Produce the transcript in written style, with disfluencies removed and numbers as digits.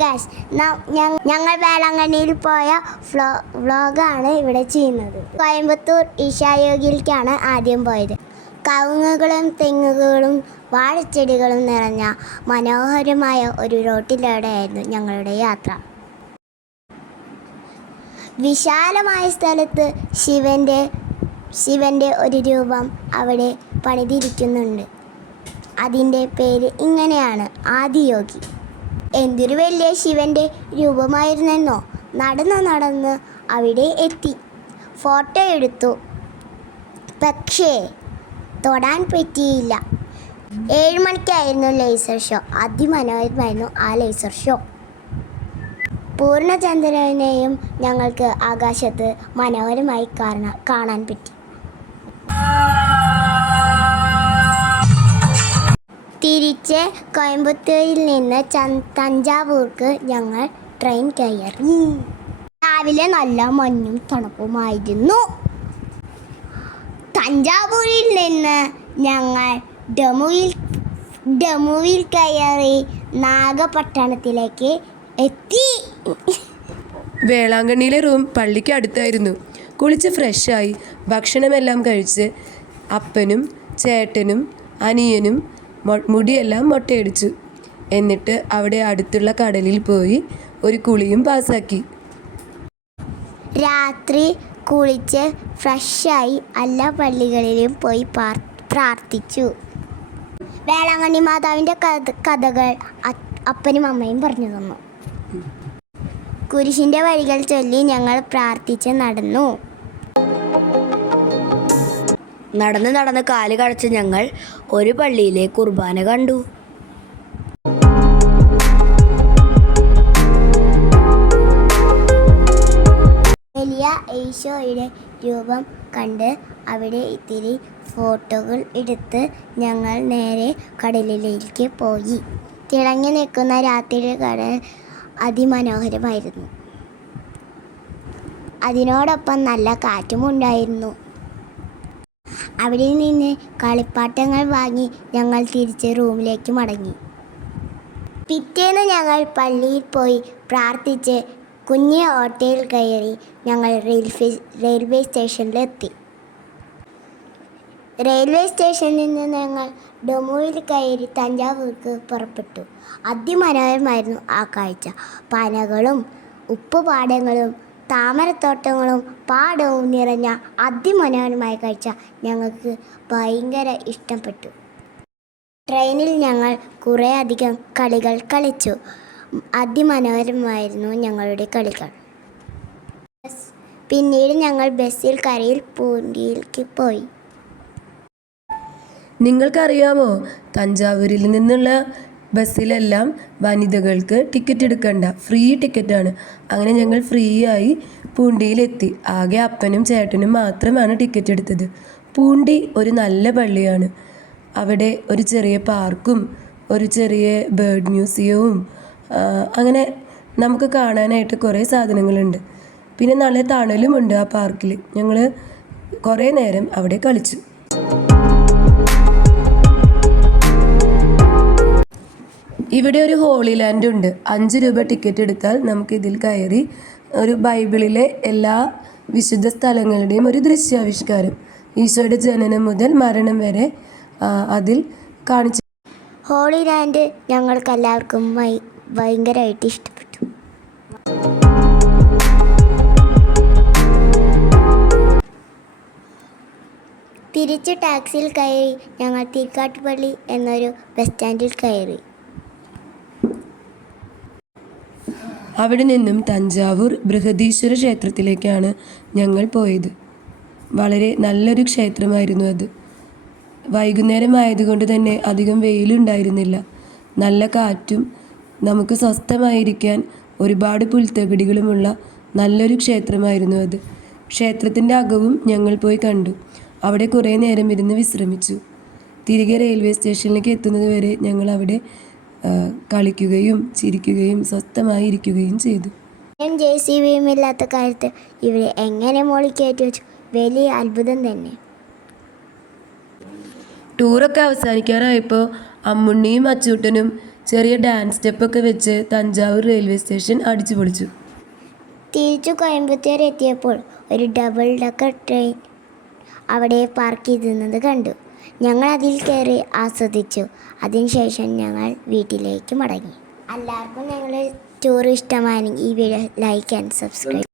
Guys, ഞങ്ങൾ വേളാങ്കണ്ണിയിൽ പോയ വ്ളോഗാണ് ഇവിടെ ചെയ്യുന്നത്. കോയമ്പത്തൂർ ഈശായോഗിലേക്കാണ് ആദ്യം പോയത്. കവുങ്ങുകളും തെങ്ങുകളും വാഴച്ചെടികളും നിറഞ്ഞ മനോഹരമായ ഒരു റോട്ടിലൂടെയായിരുന്നു ഞങ്ങളുടെ യാത്ര. വിശാലമായ സ്ഥലത്ത് ശിവൻ്റെ ഒരു രൂപം അവിടെ പണിതിരിക്കുന്നുണ്ട്. അതിൻ്റെ പേര് ഇങ്ങനെയാണ്, ആദിയോഗി. എന്തൊരു വലിയ ശിവൻ്റെ രൂപമായിരുന്നെന്നോ. നടന്ന് അവിടെ എത്തി, ഫോട്ടോ എടുത്തു. പക്ഷേ തൊടാൻ പറ്റിയില്ല. 7 മണിക്കായിരുന്നു ലേസർ ഷോ. അതിമനോഹരമായിരുന്നു ആ ലേസർ ഷോ. പൂർണ്ണചന്ദ്രനെയും ഞങ്ങൾക്ക് ആകാശത്ത് മനോഹരമായി കാണാൻ പറ്റി. തിരിച്ച് കോയമ്പത്തൂരിൽ നിന്ന് തഞ്ചാവൂർക്ക് ഞങ്ങൾ ട്രെയിൻ കയറി. രാവിലെ നല്ല മഞ്ഞും തണുപ്പുമായിരുന്നു. തഞ്ചാവൂരിൽ നിന്ന് ഞങ്ങൾ ഡമുവിൽ കയറി നാഗപട്ടണത്തിലേക്ക് എത്തി. വേളാങ്കണ്ണിയിലെ റൂം പള്ളിക്ക് അടുത്തായിരുന്നു. കുളിച്ച് ഫ്രഷായി ഭക്ഷണമെല്ലാം കഴിച്ച് അപ്പനും ചേട്ടനും അനിയനും മുടിയെല്ലാം മൊട്ടയടിച്ചു. എന്നിട്ട് അവിടെ അടുത്തുള്ള കടലിൽ പോയി ഒരു കുളിയും പാസാക്കി. രാത്രി കുളിച്ച് ഫ്രഷായി എല്ലാ പള്ളികളിലും പോയി പ്രാർത്ഥിച്ചു. വേളാങ്കണ്ണി മാതാവിൻ്റെ കഥകൾ അപ്പനും അമ്മയും പറഞ്ഞു തന്നു. കുരിശിൻ്റെ വഴികൾ ചൊല്ലി ഞങ്ങൾ പ്രാർത്ഥിച്ച് നടന്നു. നടന്ന് കാല് കഴച്ച് ഞങ്ങൾ ഒരു പള്ളിയിലെ കുർബാന കണ്ടു. വലിയ ഈശോയുടെ രൂപം കണ്ട് അവിടെ ഇത്തിരി ഫോട്ടോകൾ എടുത്ത് ഞങ്ങൾ നേരെ കടലിലേക്ക് പോയി. തിളങ്ങി നിൽക്കുന്ന രാത്രിയുടെ കടൽ അതിമനോഹരമായിരുന്നു. അതിനോടൊപ്പം നല്ല കാറ്റുമുണ്ടായിരുന്നു. അവിടെ നിന്ന് കളിപ്പാട്ടങ്ങൾ വാങ്ങി ഞങ്ങൾ തിരിച്ച് റൂമിലേക്ക് മടങ്ങി. പിറ്റേന്ന് ഞങ്ങൾ പള്ളിയിൽ പോയി പ്രാർത്ഥിച്ച് കുഞ്ഞ് ഓട്ടോയിൽ കയറി ഞങ്ങൾ റെയിൽവേ സ്റ്റേഷനിലെത്തി. റെയിൽവേ സ്റ്റേഷനിൽ നിന്ന് ഞങ്ങൾ ഡമുവിൽ കയറി തഞ്ചാവൂർക്ക് പുറപ്പെട്ടു. അതിമനോഹരമായിരുന്നു ആ കാഴ്ച. പനകളും ഉപ്പുപാടങ്ങളും താമരത്തോട്ടങ്ങളും പാടവും നിറഞ്ഞ അതിമനോഹരമായ കാഴ്ച ഞങ്ങൾക്ക് ഭയങ്കര ഇഷ്ടപ്പെട്ടു. ട്രെയിനിൽ ഞങ്ങൾ കുറേ അധികം കളികൾ കളിച്ചു. അതിമനോഹരമായിരുന്നു ഞങ്ങളുടെ കളികൾ. പിന്നീട് ഞങ്ങൾ ബസ്സിൽ കരയിൽ പൂണ്ടിയിലേക്ക് പോയി. നിങ്ങൾക്കറിയാമോ, തഞ്ചാവൂരിൽ നിന്നുള്ള ബസ്സിലെല്ലാം വനിതകൾക്ക് ടിക്കറ്റ് എടുക്കണ്ട, ഫ്രീ ടിക്കറ്റാണ്. അങ്ങനെ ഞങ്ങൾ ഫ്രീ ആയി പൂണ്ടിയിലെത്തി. ആകെ അപ്പനും ചേട്ടനും മാത്രമാണ് ടിക്കറ്റ് എടുത്തത്. പൂണ്ടി ഒരു നല്ല പള്ളിയാണ്. അവിടെ ഒരു ചെറിയ പാർക്കും ഒരു ചെറിയ ബേർഡ് മ്യൂസിയവും അങ്ങനെ നമുക്ക് കാണാനായിട്ട് കുറേ സാധനങ്ങളുണ്ട്. പിന്നെ നല്ല തണലുമുണ്ട് ആ പാർക്കിൽ. ഞങ്ങൾ കുറേ നേരം അവിടെ കളിച്ചു. ഇവിടെ ഒരു ഹോളി ലാൻഡ് ഉണ്ട്. 5 രൂപ ടിക്കറ്റ് എടുത്താൽ നമുക്ക് ഇതിൽ കയറി ഒരു ബൈബിളിലെ എല്ലാ വിശുദ്ധ സ്ഥലങ്ങളുടെയും ഒരു ദൃശ്യാവിഷ്കാരം, ഈശോയുടെ ജനനം മുതൽ മരണം വരെ അതിൽ കാണിച്ചു. ഹോളി ലാൻഡ് ഞങ്ങൾക്കെല്ലാവർക്കും ഭയങ്കരമായിട്ട് ഇഷ്ടപ്പെട്ടു. തിരിച്ച് ടാക്സിയിൽ കയറി ഞങ്ങൾ തിരുക്കാട്ടുപള്ളി എന്നൊരു ബസ് സ്റ്റാൻഡിൽ കയറി. അവിടെ നിന്നും തഞ്ചാവൂർ ബൃഹദീശ്വര ക്ഷേത്രത്തിലേക്കാണ് ഞങ്ങൾ പോയത്. വളരെ നല്ലൊരു ക്ഷേത്രമായിരുന്നു അത്. വൈകുന്നേരമായതുകൊണ്ട് തന്നെ അധികം വെയിലുണ്ടായിരുന്നില്ല. നല്ല കാറ്റും നമുക്ക് സ്വസ്ഥമായിരിക്കാൻ ഒരുപാട് പുൽത്തകിടികളുമുള്ള നല്ലൊരു ക്ഷേത്രമായിരുന്നു അത്. ക്ഷേത്രത്തിൻ്റെ അകവും ഞങ്ങൾ പോയി കണ്ടു. അവിടെ കുറേ നേരം ഇരുന്ന് വിശ്രമിച്ചു. തിരികെ റെയിൽവേ സ്റ്റേഷനിലേക്ക് എത്തുന്നത് വരെ ഞങ്ങൾ അവിടെ കളിക്കുകയും ചിരിക്കുകയും സ്വസ്ഥമായി ഇരിക്കുകയും ചെയ്തു. JCB ഇല്ലാത്ത കാര്യത്തിൽ ഇവരെ എങ്ങനെ മോളിൽ കയറ്റി വെച്ചു, വലിയ അത്ഭുതം തന്നെ. ടൂറൊക്കെ അവസാനിക്കാറായപ്പോൾ അമ്മുണ്ണിയും അച്ചൂട്ടനും ചെറിയ ഡാൻസ് സ്റ്റെപ്പൊക്കെ വെച്ച് തഞ്ചാവൂർ റെയിൽവേ സ്റ്റേഷൻ അടിച്ചു പൊളിച്ചു. തിരിച്ചു കോയമ്പത്തൂർ എത്തിയപ്പോൾ ഒരു ഡബിൾ ഡക്കർ ട്രെയിൻ അവിടെ പാർക്ക് ചെയ്തിരുന്നത് കണ്ടു. ഞങ്ങൾ അതിൽ കയറി ആസ്വദിച്ചു. അതിനുശേഷം ഞങ്ങൾ വീട്ടിലേക്ക് മടങ്ങി. എല്ലാവർക്കും ഞങ്ങളുടെ ടൂർ ഇഷ്ടമായെങ്കിൽ ഈ വീഡിയോ ലൈക്ക് ആൻഡ് സബ്സ്ക്രൈബ്.